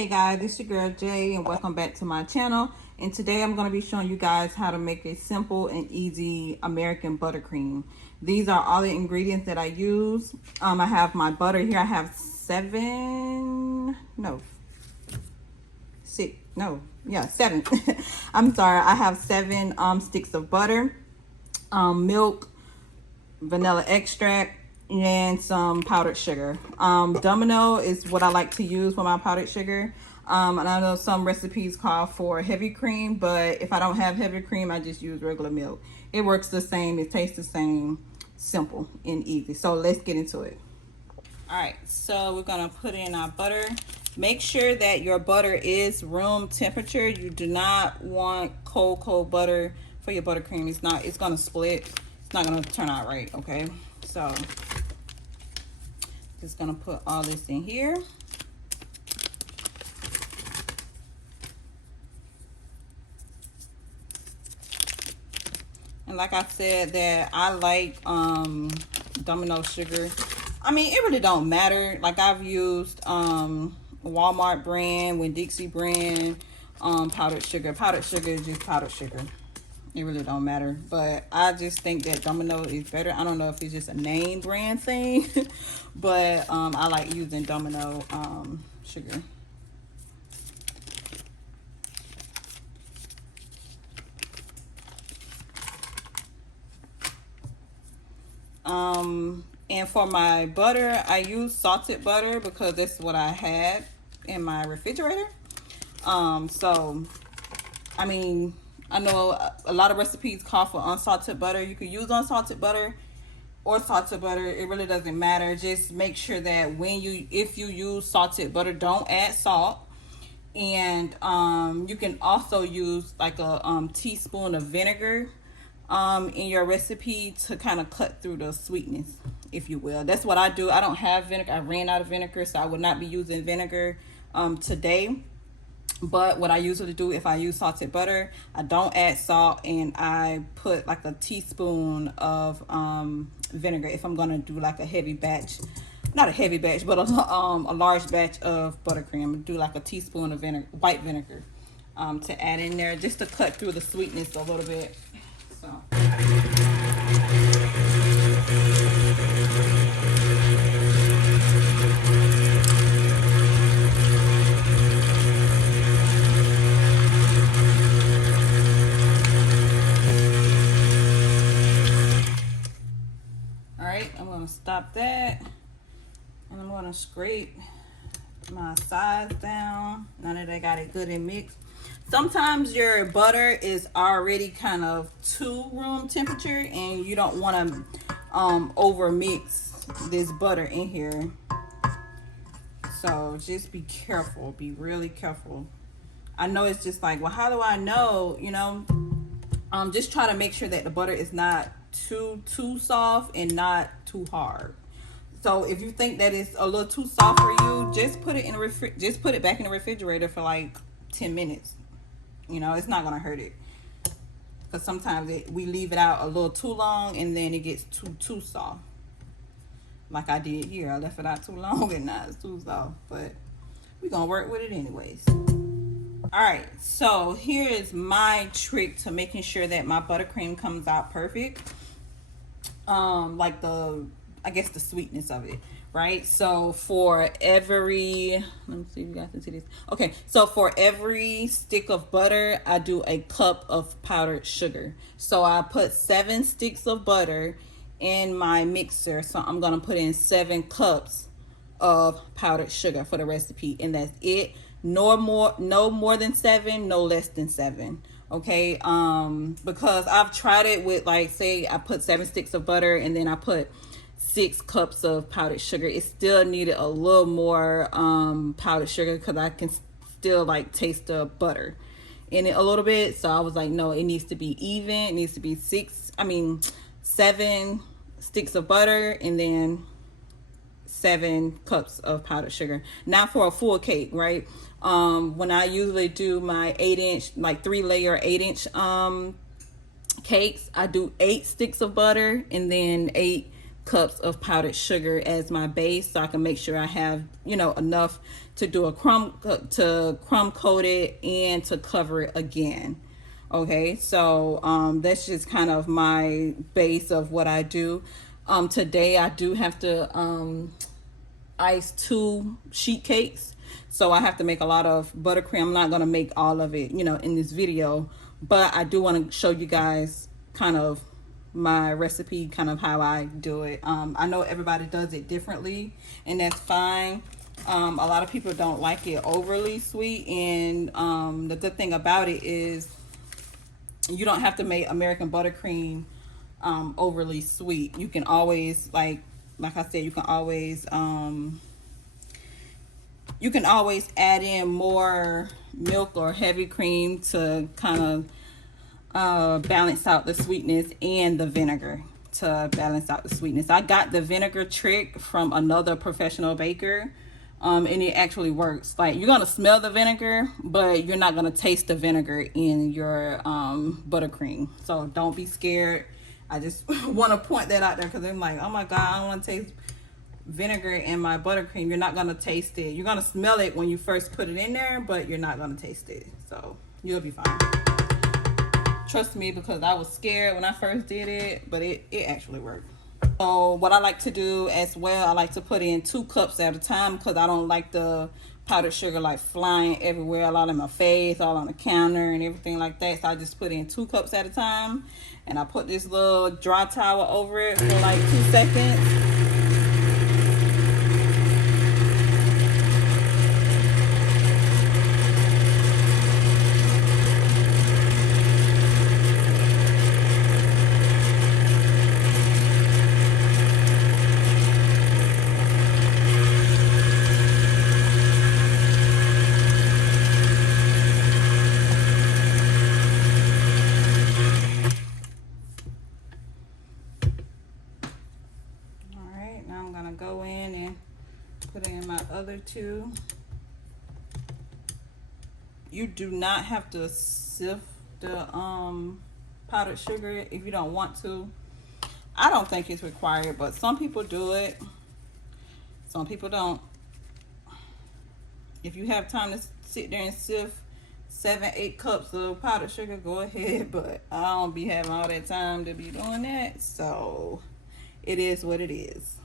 Hey guys, this is your girl Jay and welcome back to my channel. And today I'm going to be showing you guys how to make a simple and easy American buttercream. These are all the ingredients that I use. I have my butter here. I have seven. I'm sorry. I have seven sticks of butter, milk, vanilla extract, and some powdered sugar. Domino is what I like to use for my powdered sugar. And I know some recipes call for heavy cream, but if I don't have heavy cream, I just use regular milk. It works the same. It tastes the same. Simple and easy. So let's get into it. All right, so we're gonna put in our butter. Make sure that your butter is room temperature. You do not want cold butter for your buttercream. It's gonna split. It's not gonna turn out right, okay? So just gonna put all this in here. And like I said, that I like Domino sugar. I mean, it really don't matter. Like I've used Walmart brand, Winn-Dixie brand, powdered sugar. Powdered sugar is just powdered sugar. It really don't matter, but I just think that Domino is better. I don't know if it's just a name brand thing, but I like using Domino sugar. And for my butter, I use salted butter because that's what I had in my refrigerator. So I mean, I know a lot of recipes call for unsalted butter. You can use unsalted butter or salted butter. It really doesn't matter. Just make sure that if you use salted butter, don't add salt. And you can also use like a teaspoon of vinegar in your recipe to kind of cut through the sweetness, if you will. That's what I do. I don't have vinegar. I ran out of vinegar, so I would not be using vinegar today. But what I usually do, if I use salted butter, I don't add salt, and I put like a teaspoon of vinegar if I'm gonna do like a heavy batch. Not a heavy batch, but a large batch of buttercream. Do like a teaspoon of white vinegar to add in there, just to cut through the sweetness a little bit. So. I'm going to stop that, and I'm going to scrape my sides down now that I got it good and mixed. Sometimes your butter is already kind of too room temperature and you don't want to over mix this butter in here, so just be careful. Be really careful. I know it's just like, well, how do I know? You know, just try to make sure that the butter is not too soft and not too hard. So if you think that it's a little too soft for you, just put it in back in the refrigerator for like 10 minutes. You know, it's not gonna hurt it, because sometimes we leave it out a little too long and then it gets too soft, like I did here. I left it out too long and now it's too soft, but we're gonna work with it anyways. All right, so here is my trick to making sure that my buttercream comes out perfect. Like I guess the sweetness of it, right? So for every, let me see if you guys can see this. Okay, so for every stick of butter, I do a cup of powdered sugar. So I put 7 sticks of butter in my mixer. So I'm gonna put in 7 cups of powdered sugar for the recipe, and that's it. No more than 7, no less than 7. Okay, because I've tried it with, like, say I put 7 sticks of butter and then I put 6 cups of powdered sugar. It still needed a little more powdered sugar because I can still like taste the butter in it a little bit. So I was like, no, it needs to be even. It needs to be 7 sticks of butter and then 7 cups of powdered sugar. Now for a full cake, right? When I usually do my 8-inch, like 3-layer 8-inch cakes, I do 8 sticks of butter and then 8 cups of powdered sugar as my base, so I can make sure I have, you know, enough to do a crumb coat it and to cover it again. Okay, so that's just kind of my base of what I do. Today I do have to ice 2 sheet cakes, so I have to make a lot of buttercream. I'm not going to make all of it, you know, in this video, but I do want to show you guys kind of my recipe, kind of how I do it. I know everybody does it differently, and that's fine. A lot of people don't like it overly sweet, and the good thing about it is you don't have to make American buttercream overly sweet. You can always, like I said, you can always add in more milk or heavy cream to kind of balance out the sweetness, and the vinegar to balance out the sweetness. I got the vinegar trick from another professional baker, and it actually works. Like, you're gonna smell the vinegar, but you're not gonna taste the vinegar in your buttercream. So don't be scared. I just want to point that out there, because I'm like, oh my god, I don't want to taste vinegar in my buttercream. You're not gonna taste it. You're gonna smell it when you first put it in there, but you're not gonna taste it. So you'll be fine. Trust me, because I was scared when I first did it, but it actually worked. So what I like to do as well, I like to put in 2 cups at a time, because I don't like the powdered sugar like flying everywhere, all in my face, all on the counter and everything like that. So I just put in 2 cups at a time, and I put this little dry towel over it for like 2 seconds. Go in and put in my other 2. You do not have to sift the powdered sugar if you don't want to. I don't think it's required, but some people do it, some people don't. If you have time to sit there and sift 7-8 cups of powdered sugar, go ahead, but I don't be having all that time to be doing that, so it is what it is.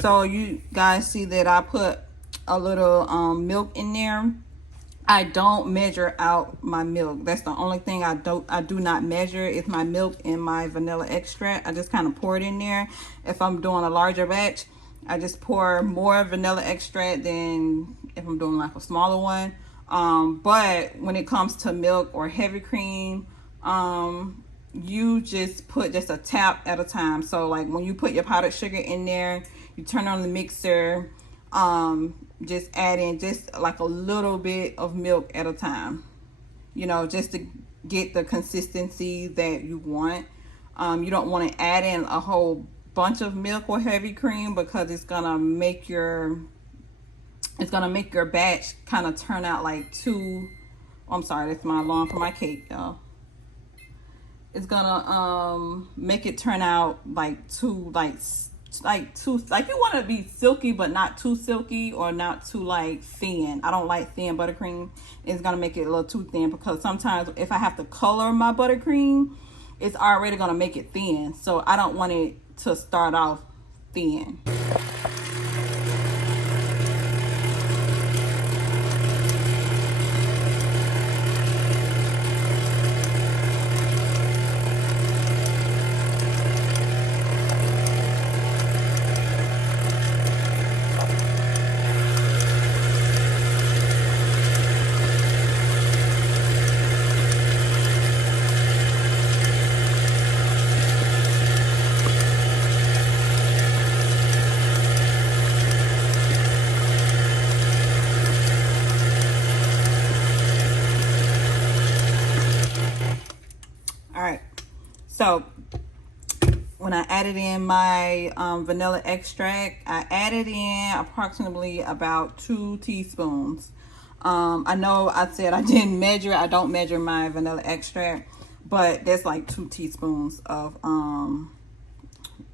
So you guys see that I put a little milk in there. I don't measure out my milk. That's the only thing I do not measure is my milk and my vanilla extract. I just kind of pour it in there. If I'm doing a larger batch, I just pour more vanilla extract than if I'm doing like a smaller one. But when it comes to milk or heavy cream, you just put just a tap at a time. So like when you put your powdered sugar in there, you turn on the mixer, just add in just like a little bit of milk at a time, you know, just to get the consistency that you want. You don't want to add in a whole bunch of milk or heavy cream, because it's gonna make your batch kind of turn out like too, I'm sorry, that's my alarm for my cake, y'all. It's gonna make it turn out like too like you want to be silky but not too silky, or not too like thin. I don't like thin buttercream. It's gonna make it a little too thin, because sometimes if I have to color my buttercream, it's already gonna make it thin, so I don't want it to start off thin. added in my vanilla extract. I added in approximately about 2 teaspoons. I know I said I didn't measure. I don't measure my vanilla extract, but that's like 2 teaspoons of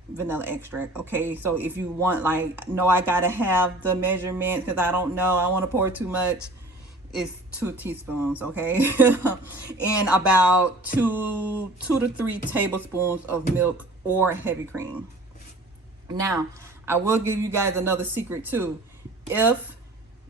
vanilla extract. Okay, so if you want, like, no, I gotta have the measurements because I don't know, I want to pour too much, it's 2 teaspoons. Okay. And about 2 to 3 tablespoons of milk or heavy cream. Now I will give you guys another secret too. If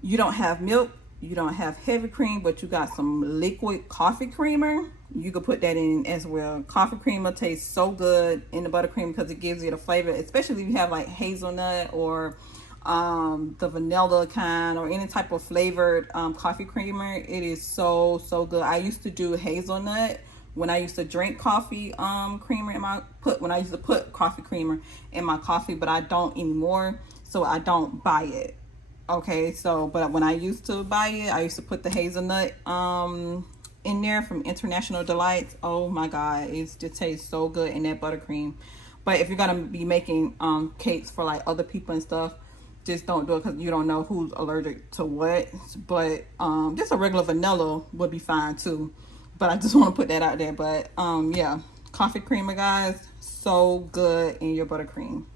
you don't have milk, you don't have heavy cream, but you got some liquid coffee creamer, you could put that in as well. Coffee creamer tastes so good in the buttercream because it gives you the flavor, especially if you have like hazelnut or the vanilla kind or any type of flavored coffee creamer. It is so good. I used to do hazelnut when I used to drink coffee creamer in my when I used to put coffee creamer in my coffee, but I don't anymore, so I don't buy it. Okay, so but when I used to buy it, I used to put the hazelnut in there from International Delights. Oh my god, it just tastes so good in that buttercream. But if you're gonna be making cakes for like other people and stuff, just don't do it because you don't know who's allergic to what. But just a regular vanilla would be fine too. But I just want to put that out there. But yeah, coffee creamer, guys, so good in your buttercream.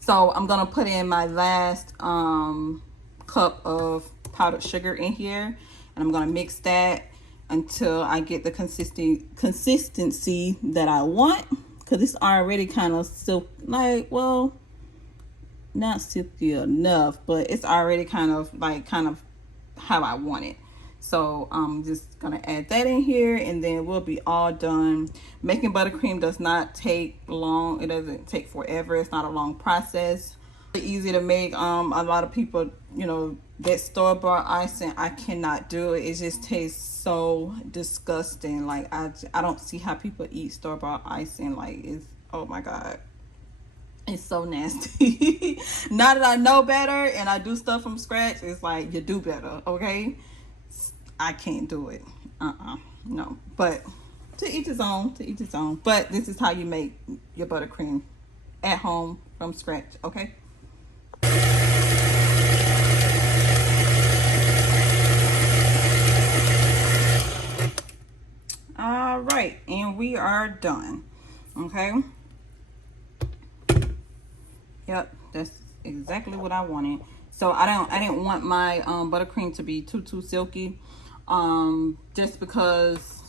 So I'm gonna put in my last cup of powdered sugar in here, and I'm gonna mix that until I get the consistency that I want, because it's already kind of silk, like, well, not silky enough, but it's already kind of how I want it. So I'm just gonna add that in here, and then we'll be all done. Making buttercream does not take long. It doesn't take forever. It's not a long process. It's easy to make. A lot of people, you know, that store-bought icing, I cannot do it. It just tastes so disgusting. Like I don't see how people eat store-bought icing. Like, it's, oh my god, it's so nasty. Now that I know better and I do stuff from scratch, it's like, you do better. Okay, I can't do it. No. But to each his own, to each his own. But this is how you make your buttercream at home from scratch. Okay. All right, and we are done. Okay. Yep, that's exactly what I wanted. So I didn't want my buttercream to be too silky. Just because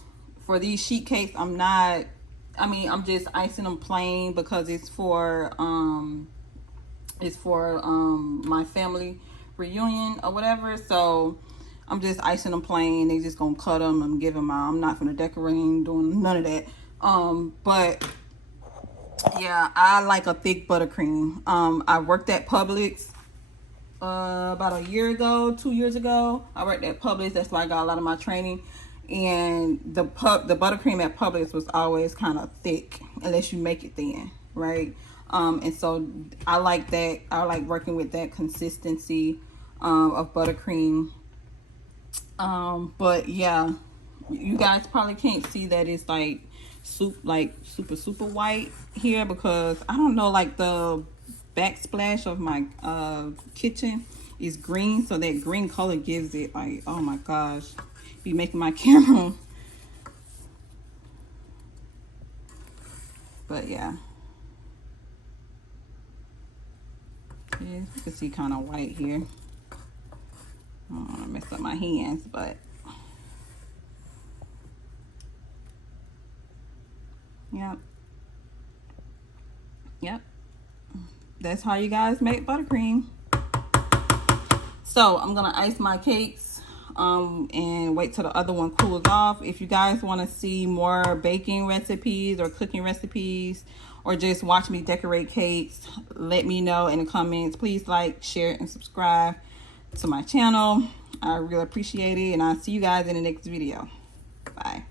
for these sheet cakes, I'm just icing them plain because it's for my family reunion or whatever. So I'm just icing them plain. They just gonna cut them and give them out. I'm not gonna decorate, doing none of that. But yeah, I like a thick buttercream. I worked at Publix about a year ago, 2 years ago. I worked at Publix. That's why I got a lot of my training. And the buttercream at Publix was always kind of thick unless you make it thin, right? And so I like that. I like working with that consistency of buttercream. But yeah, you guys probably can't see that it's like super white here because I don't know, like the backsplash of my kitchen is green, so that green color gives it like, oh my gosh, be making my camera. But yeah, you can see kind of white here. I don't want to mess up my hands, but yep, that's how you guys make buttercream. So I'm gonna ice my cakes and wait till the other one cools off. If you guys want to see more baking recipes or cooking recipes, or just watch me decorate cakes, let me know in the comments. Please like, share, and subscribe to my channel. I really appreciate it, and I'll see you guys in the next video. Bye.